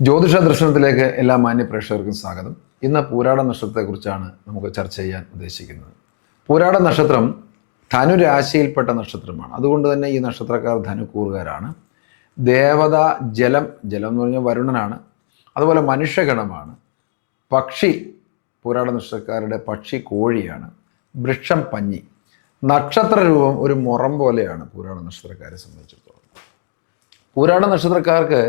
ജ്യോതിഷ ദർശനത്തിലേക്ക് എല്ലാ മാന്യ പ്രേക്ഷകർക്കും സ്വാഗതം. ഇന്ന് പൂരാട നക്ഷത്രത്തെക്കുറിച്ചാണ് നമുക്ക് ചർച്ച ചെയ്യാൻ ഉദ്ദേശിക്കുന്നത്. പൂരാട നക്ഷത്രം ധനുരാശിയിൽപ്പെട്ട നക്ഷത്രമാണ്. അതുകൊണ്ട് തന്നെ ഈ നക്ഷത്രക്കാർ ധനുക്കൂറുകാരാണ്. ദേവത ജലം എന്ന് പറഞ്ഞാൽ വരുണനാണ്. അതുപോലെ മനുഷ്യഗണമാണ്. പക്ഷി പൂരാട നക്ഷത്രക്കാരുടെ പക്ഷി കോഴിയാണ്. വൃക്ഷം പഞ്ഞി. നക്ഷത്ര രൂപം ഒരു മുറം പോലെയാണ് പൂരാട നക്ഷത്രക്കാരെ സംബന്ധിച്ചിടത്തോളം. പൂരാട നക്ഷത്രക്കാർക്ക്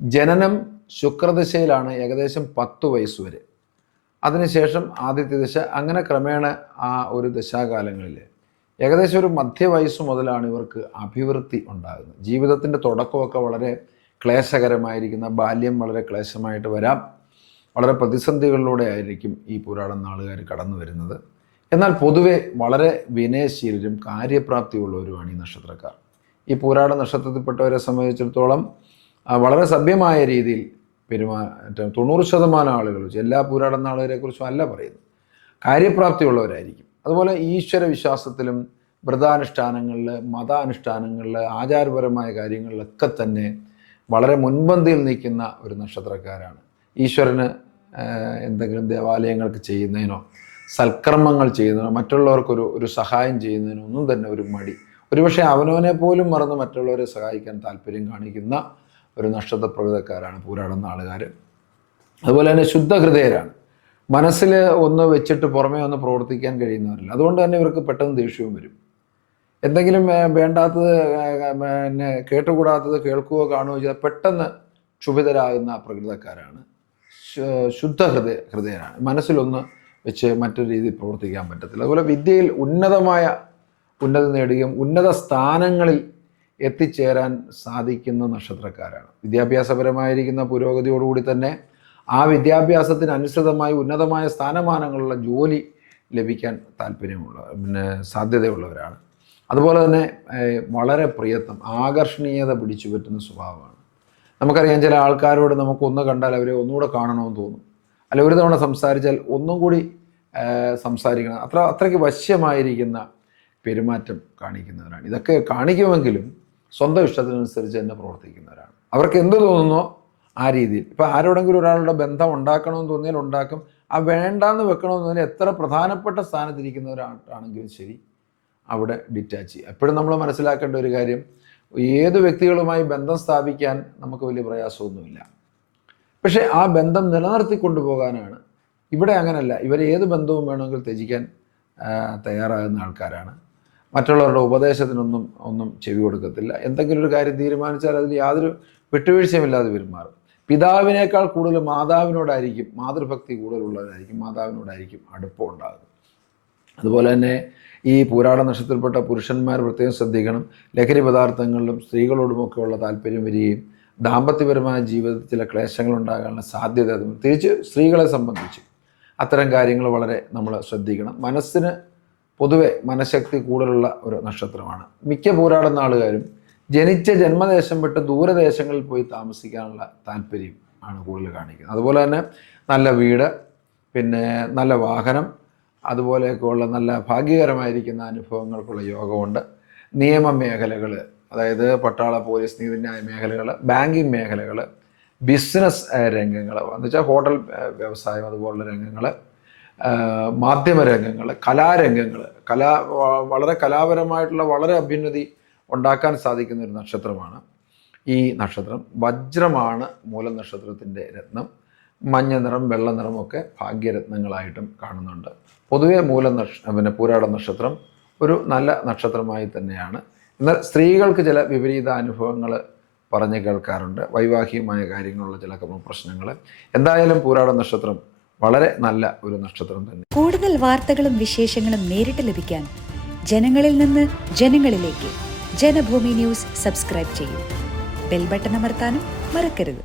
ജനനം ശുക്രദശയിലാണ്, ഏകദേശം 10 വയസ്സ് വരെ. അതിനുശേഷം ആദിത്യ ദശ, അങ്ങനെ ക്രമേണ ആ ഒരു ദശാകാലങ്ങളിൽ ഏകദേശം ഒരു മധ്യവയസ്സ് മുതലാണ് ഇവർക്ക് അഭിവൃദ്ധി ഉണ്ടാകുന്നത്. ജീവിതത്തിൻ്റെ തുടക്കമൊക്കെ വളരെ ക്ലേശകരമായിരിക്കുന്ന, ബാല്യം വളരെ ക്ലേശമായിട്ട് വരാം. വളരെ പ്രതിസന്ധികളിലൂടെ ആയിരിക്കും ഈ പൂരാടം നാളുകാർ കടന്നു വരുന്നത്. എന്നാൽ പൊതുവെ വളരെ വിനയശീലരും കാര്യപ്രാപ്തിയുള്ളവരുമാണ് ഈ നക്ഷത്രക്കാർ. ഈ പൂരാട നക്ഷത്രത്തിൽപ്പെട്ടവരെ സംബന്ധിച്ചിടത്തോളം വളരെ സഭ്യമായ രീതിയിൽ പെരുമാറ്റം 90% ആളുകൾ, എല്ലാ പൂരാടം നാളുകാരെ കുറിച്ചും അല്ല പറയുന്നത്, കാര്യപ്രാപ്തിയുള്ളവരായിരിക്കും. അതുപോലെ ഈശ്വര വിശ്വാസത്തിലും വ്രതാനുഷ്ഠാനങ്ങളിൽ, മതാനുഷ്ഠാനങ്ങളിൽ, ആചാരപരമായ കാര്യങ്ങളിലൊക്കെ തന്നെ വളരെ മുൻപന്തിയിൽ നിൽക്കുന്ന ഒരു നക്ഷത്രക്കാരാണ്. ഈശ്വരന് എന്തെങ്കിലും ദേവാലയങ്ങൾക്ക് ചെയ്യുന്നതിനോ സൽക്കർമ്മങ്ങൾ ചെയ്യുന്നതിനോ മറ്റുള്ളവർക്കൊരു സഹായം ചെയ്യുന്നതിനോ ഒന്നും തന്നെ ഒരു മടി, ഒരുപക്ഷെ അവനവനെ പോലും മറന്ന് മറ്റുള്ളവരെ സഹായിക്കാൻ താല്പര്യം കാണിക്കുന്ന ഒരു നക്ഷത്രപ്രകൃതക്കാരാണ് പൂരാടം നാളുകാർ. അതുപോലെ തന്നെ ശുദ്ധഹൃദയരാണ്. മനസ്സിൽ ഒന്ന് വെച്ചിട്ട് പുറമേ ഒന്ന് പ്രവർത്തിക്കാൻ കഴിയുന്നവരില്ല. അതുകൊണ്ട് തന്നെ ഇവർക്ക് പെട്ടെന്ന് ദേഷ്യവും വരും. എന്തെങ്കിലും വേണ്ടാത്തത്, കേട്ടുകൂടാത്തത് കേൾക്കുകയോ കാണുകയോ ചെയ്താൽ പെട്ടെന്ന് ക്ഷുഭിതരാകുന്ന പ്രകൃതക്കാരാണ്. ഹൃദയരാണ്. മനസ്സിലൊന്ന് വെച്ച് മറ്റൊരു രീതിയിൽ പ്രവർത്തിക്കാൻ പറ്റത്തില്ല. അതുപോലെ വിദ്യയിൽ ഉന്നതി നേടുകയും ഉന്നത സ്ഥാനങ്ങളിൽ എത്തിച്ചേരാൻ സാധിക്കുന്ന നക്ഷത്രക്കാരാണ്. വിദ്യാഭ്യാസപരമായിരിക്കുന്ന പുരോഗതിയോടുകൂടി തന്നെ ആ വിദ്യാഭ്യാസത്തിനനുസൃതമായി ഉന്നതമായ സ്ഥാനമാനങ്ങളുള്ള ജോലി ലഭിക്കാൻ സാധ്യതയുള്ളവരാണ്. അതുപോലെ തന്നെ വളരെ പ്രിയത്വം, ആകർഷണീയത പിടിച്ചു പറ്റുന്ന സ്വഭാവമാണ്. നമുക്കറിയാം, ചില ആൾക്കാരോട് നമുക്കൊന്ന് കണ്ടാൽ അവരെ ഒന്നുകൂടെ കാണണമെന്ന് തോന്നും. അല്ല, ഒരു തവണ സംസാരിച്ചാൽ ഒന്നും കൂടി സംസാരിക്കണം. അത്രയ്ക്ക് വശ്യമായിരിക്കുന്ന പെരുമാറ്റം കാണിക്കുന്നവരാണ്. ഇതൊക്കെ കാണിക്കുമെങ്കിലും സ്വന്തം ഇഷ്ടത്തിനനുസരിച്ച് തന്നെ പ്രവർത്തിക്കുന്നവരാണ്. അവർക്ക് എന്ത് തോന്നുന്നോ ആ രീതിയിൽ. ഇപ്പോൾ ആരോടെങ്കിലും ഒരാളുടെ ബന്ധം ഉണ്ടാക്കണമെന്ന് തോന്നിയാൽ ഉണ്ടാക്കും. ആ വേണ്ടാന്ന് വെക്കണമെന്ന് തോന്നിയാൽ എത്ര പ്രധാനപ്പെട്ട സ്ഥാനത്തിരിക്കുന്നവരാണെങ്കിലും ശരി, അവിടെ ഡിറ്റാച്ച് ചെയ്യുക. എപ്പോഴും നമ്മൾ മനസ്സിലാക്കേണ്ട ഒരു കാര്യം, ഏത് വ്യക്തികളുമായി ബന്ധം സ്ഥാപിക്കാൻ നമുക്ക് വലിയ പ്രയാസമൊന്നുമില്ല. പക്ഷേ ആ ബന്ധം നിലനിർത്തി കൊണ്ടുപോകാനാണ്. ഇവിടെ അങ്ങനെയല്ല. ഇവർ ഏത് ബന്ധവും വേണമെങ്കിൽ ത്യജിക്കാൻ തയ്യാറാകുന്ന ആൾക്കാരാണ്. മറ്റുള്ളവരുടെ ഉപദേശത്തിനൊന്നും ചെവി കൊടുക്കത്തില്ല. എന്തെങ്കിലും ഒരു കാര്യം തീരുമാനിച്ചാൽ അതിൽ യാതൊരു വിട്ടുവീഴ്ചയുമില്ലാതെ പെരുമാറും. പിതാവിനേക്കാൾ കൂടുതൽ മാതാവിനോടായിരിക്കും, മാതൃഭക്തി കൂടുതലുള്ളവരായിരിക്കും, മാതാവിനോടായിരിക്കും അടുപ്പം ഉണ്ടാകുന്നത്. അതുപോലെ തന്നെ ഈ പൂരാട നക്ഷത്രത്തിൽപ്പെട്ട പുരുഷന്മാർ പ്രത്യേകം ശ്രദ്ധിക്കണം. ലഹരി പദാർത്ഥങ്ങളിലും സ്ത്രീകളോടുമൊക്കെയുള്ള താല്പര്യം വരികയും ദാമ്പത്യപരമായ ജീവിതത്തിൽ ചില ക്ലേശങ്ങൾ ഉണ്ടാകാനുള്ള സാധ്യത, തിരിച്ച് സ്ത്രീകളെ സംബന്ധിച്ച് അത്തരം കാര്യങ്ങൾ വളരെ നമ്മൾ ശ്രദ്ധിക്കണം. മനസ്സിന് പൊതുവെ മനഃശക്തി കൂടുതലുള്ള ഒരു നക്ഷത്രമാണ്. മിക്ക പൂരാടം നാളുകാരും ജനിച്ച ജന്മദേശം വിട്ട് ദൂരദേശങ്ങളിൽ പോയി താമസിക്കാനുള്ള താല്പര്യം ആണ് കൂടുതൽ കാണിക്കുന്നത്. അതുപോലെ തന്നെ നല്ല വീട്, പിന്നെ നല്ല വാഹനം, അതുപോലെയൊക്കെയുള്ള നല്ല ഭാഗ്യകരമായിരിക്കുന്ന അനുഭവങ്ങൾക്കുള്ള യോഗമുണ്ട്. നിയമ മേഖലകൾ, അതായത് പട്ടാള, പോലീസ്, നീതിന്യായ മേഖലകൾ, ബാങ്കിങ് മേഖലകൾ, ബിസിനസ് രംഗങ്ങൾ എന്ന് വെച്ചാൽ ഹോട്ടൽ വ്യവസായം, അതുപോലുള്ള രംഗങ്ങൾ, മാധ്യമരംഗങ്ങൾ, കലാരംഗങ്ങൾ, വളരെ കലാപരമായിട്ടുള്ള വളരെ അഭ്യുന്നതി ഉണ്ടാക്കാൻ സാധിക്കുന്ന ഒരു നക്ഷത്രമാണ് ഈ നക്ഷത്രം. വജ്രമാണ് മൂലം നക്ഷത്രത്തിൻ്റെ രത്നം. മഞ്ഞ നിറം, വെള്ള നിറമൊക്കെ ഭാഗ്യരത്നങ്ങളായിട്ടും കാണുന്നുണ്ട്. പൊതുവെ പൂരാട നക്ഷത്രം ഒരു നല്ല നക്ഷത്രമായി തന്നെയാണ്. എന്നാൽ സ്ത്രീകൾക്ക് ചില വിപരീത അനുഭവങ്ങൾ പറഞ്ഞു കേൾക്കാറുണ്ട്, വൈവാഹികമായ കാര്യങ്ങളുള്ള ചില പ്രശ്നങ്ങൾ. എന്തായാലും പൂരാട നക്ഷത്രം വളരെ നല്ല ഒരു നക്ഷത്രം തന്നെ. കൂടുതൽ വാർത്തകളും വിശേഷങ്ങളും നേരിട്ട് ലഭിക്കാൻ ജനങ്ങളിൽ നിന്ന് ജനങ്ങളിലേക്ക് ജനഭൂമി ന്യൂസ് സബ്സ്ക്രൈബ് ചെയ്യൂ. ബെൽ ബട്ടൺ അമർത്താനും മറക്കരുത്.